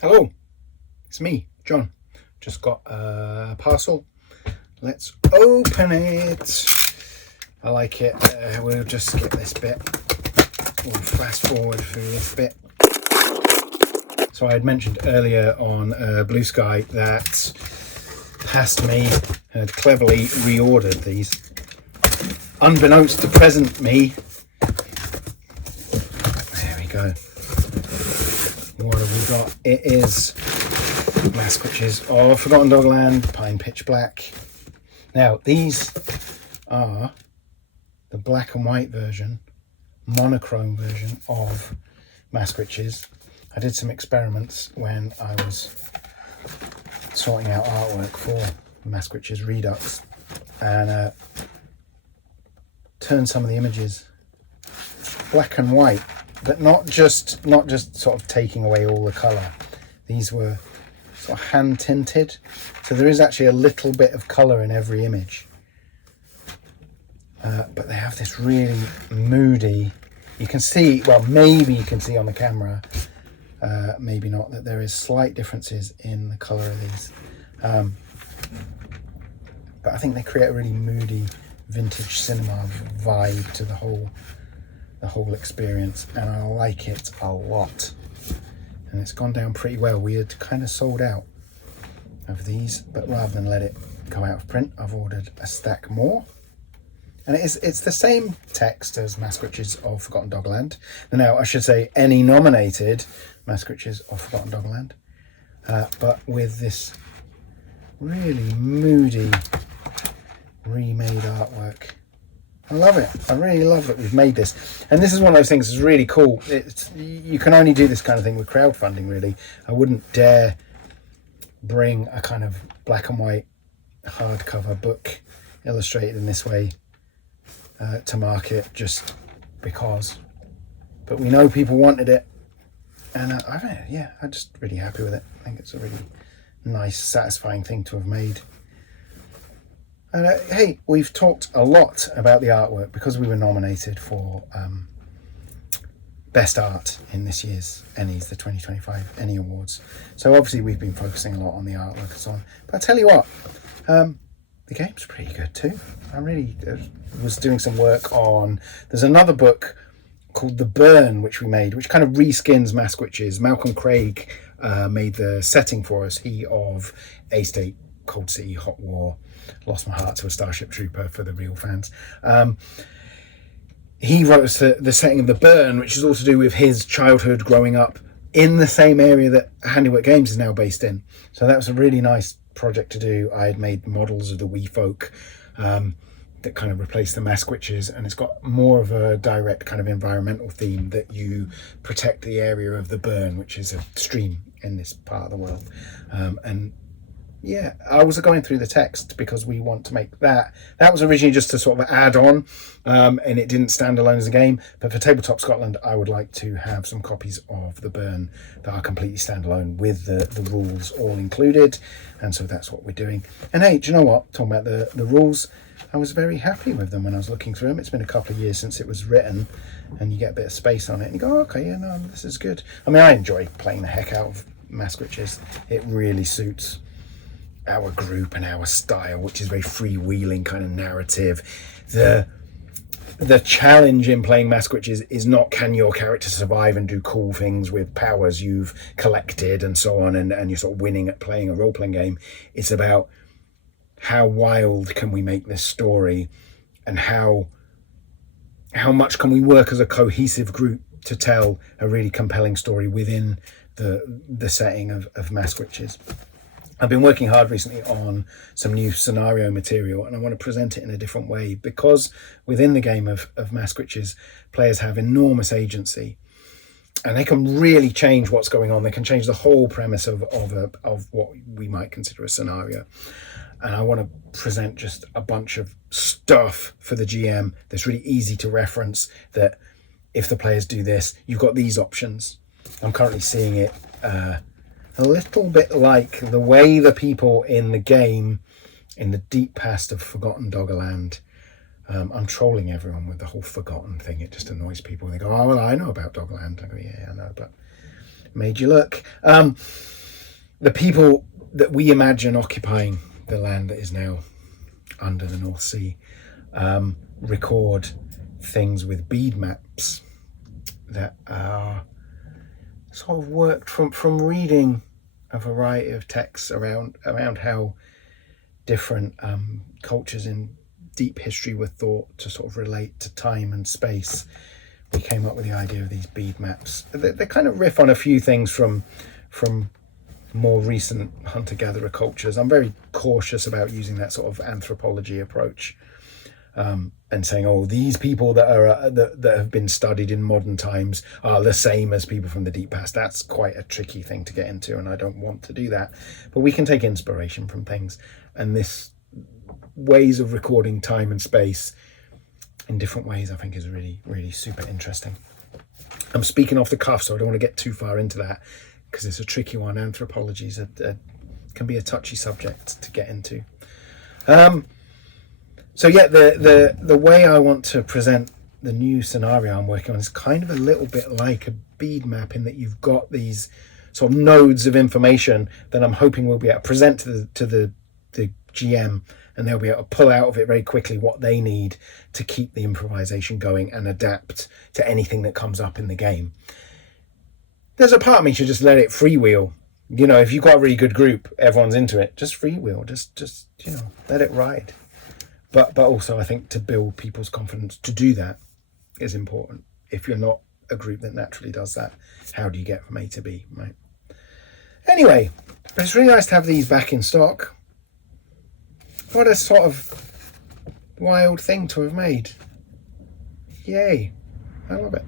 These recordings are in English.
Hello, it's me, John. Just got a parcel. Let's open it. I like it. We'll just skip this bit. We'll fast forward through this bit. So I had mentioned earlier on Blue Sky that Past Me had cleverly reordered these. Unbeknownst to present me. There we go. What have we got? It is Masquitches of Forgotten Dogland, Pine Pitch Black. Now, these are the black and white version, monochrome version of Masquitches. I did some experiments when I was sorting out artwork for Masquitches Redux and turned some of the images black and white, but not just sort of taking away all the colour. These were sort of hand tinted, so there is actually a little bit of colour in every image, but they have this really moody, you can see, well, maybe you can see on the camera, maybe not, that there is slight differences in the colour of these, but I think they create a really moody vintage cinema vibe to the whole experience, and I like it a lot. And it's gone down pretty well. We had kind of sold out of these, but rather than let it go out of print, I've ordered a stack more. And it's the same text as Masquitches of Forgotten Dogland. Now, I should say any nominated Masquitches of Forgotten Dogland, but with this really moody remade artwork. I love it. I really love that we've made this. And this is one of those things that's really cool. You can only do this kind of thing with crowdfunding, really. I wouldn't dare bring a kind of black and white hardcover book illustrated in this way to market just because. But we know people wanted it. And I'm just really happy with it. I think it's a really nice, satisfying thing to have made. And hey, we've talked a lot about the artwork because we were nominated for Best Art in this year's Ennies, the 2025 Ennie Awards. So obviously we've been focusing a lot on the artwork and so on. But I tell you what, the game's pretty good too. I really was doing some work on, there's another book called The Burn, which we made, which kind of reskins Masquitches. Malcolm Craig made the setting for us, he of A-State, Cold City, Hot War, Lost My Heart to a Starship Trooper for the real fans. He wrote us the setting of The Burn, which is all to do with his childhood growing up in the same area that Handiwork Games is now based in. So that was a really nice project to do. I had made models of the wee folk that kind of replaced the Masquitches, and it's got more of a direct kind of environmental theme that you protect the area of the Burn, which is a stream in this part of the world. And yeah, I was going through the text because we want to make that. That was originally just to sort of add on, and it didn't stand alone as a game. But for Tabletop Scotland, I would like to have some copies of The Burn that are completely standalone with the rules all included. And so that's what we're doing. And hey, do you know what? Talking about the rules, I was very happy with them when I was looking through them. It's been a couple of years since it was written, and you get a bit of space on it, and you go, oh, okay, yeah, no, this is good. I mean, I enjoy playing the heck out of Masquitches. It really suits our group and our style, which is very freewheeling kind of narrative. The challenge in playing Masquitches is not can your character survive and do cool things with powers you've collected and so on, and you're sort of winning at playing a role-playing game. It's about how wild can we make this story, and how much can we work as a cohesive group to tell a really compelling story within the setting of Masquitches. I've been working hard recently on some new scenario material, and I want to present it in a different way because within the game of Masquitches, players have enormous agency, and they can really change what's going on. They can change the whole premise of what we might consider a scenario. And I want to present just a bunch of stuff for the GM that's really easy to reference, that if the players do this, you've got these options. I'm currently seeing it a little bit like the way the people in the game, in the deep past of Forgotten Doggerland, I'm trolling everyone with the whole forgotten thing. It just annoys people. They go, oh, well, I know about Doggerland. I go, yeah, I know, but made you look. the people that we imagine occupying the land that is now under the North Sea record things with bead maps that are sort of worked from reading a variety of texts around how different cultures in deep history were thought to sort of relate to time and space. We came up with the idea of these bead maps. They kind of riff on a few things from more recent hunter-gatherer cultures. I'm very cautious about using that sort of anthropology approach and saying, oh, these people that have been studied in modern times are the same as people from the deep past. That's quite a tricky thing to get into, and I don't want to do that. But we can take inspiration from things, and this ways of recording time and space in different ways, I think, is really, really super interesting. I'm speaking off the cuff, so I don't want to get too far into that, because it's a tricky one. Anthropology can be a touchy subject to get into. So yeah, the way I want to present the new scenario I'm working on is kind of a little bit like a bead map, in that you've got these sort of nodes of information that I'm hoping we'll be able to present to the GM, and they'll be able to pull out of it very quickly what they need to keep the improvisation going and adapt to anything that comes up in the game. There's a part of me should just let it freewheel. You know, if you've got a really good group, everyone's into it, just freewheel, just you know, let it ride. But also, I think to build people's confidence to do that is important. If you're not a group that naturally does that, how do you get from A to B, right? Anyway, it's really nice to have these back in stock. What a sort of wild thing to have made. Yay. I love it.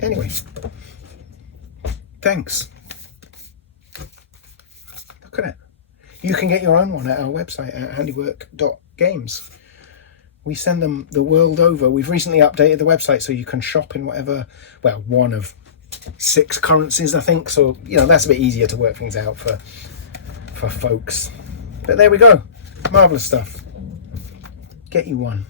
Anyway, thanks. Look at it. You can get your own one at our website at handiwork.games. We send them the world over. We've recently updated the website so you can shop in whatever, well, one of 6 currencies, I think. So, you know, that's a bit easier to work things out for folks. But there we go. Marvellous stuff. Get you one.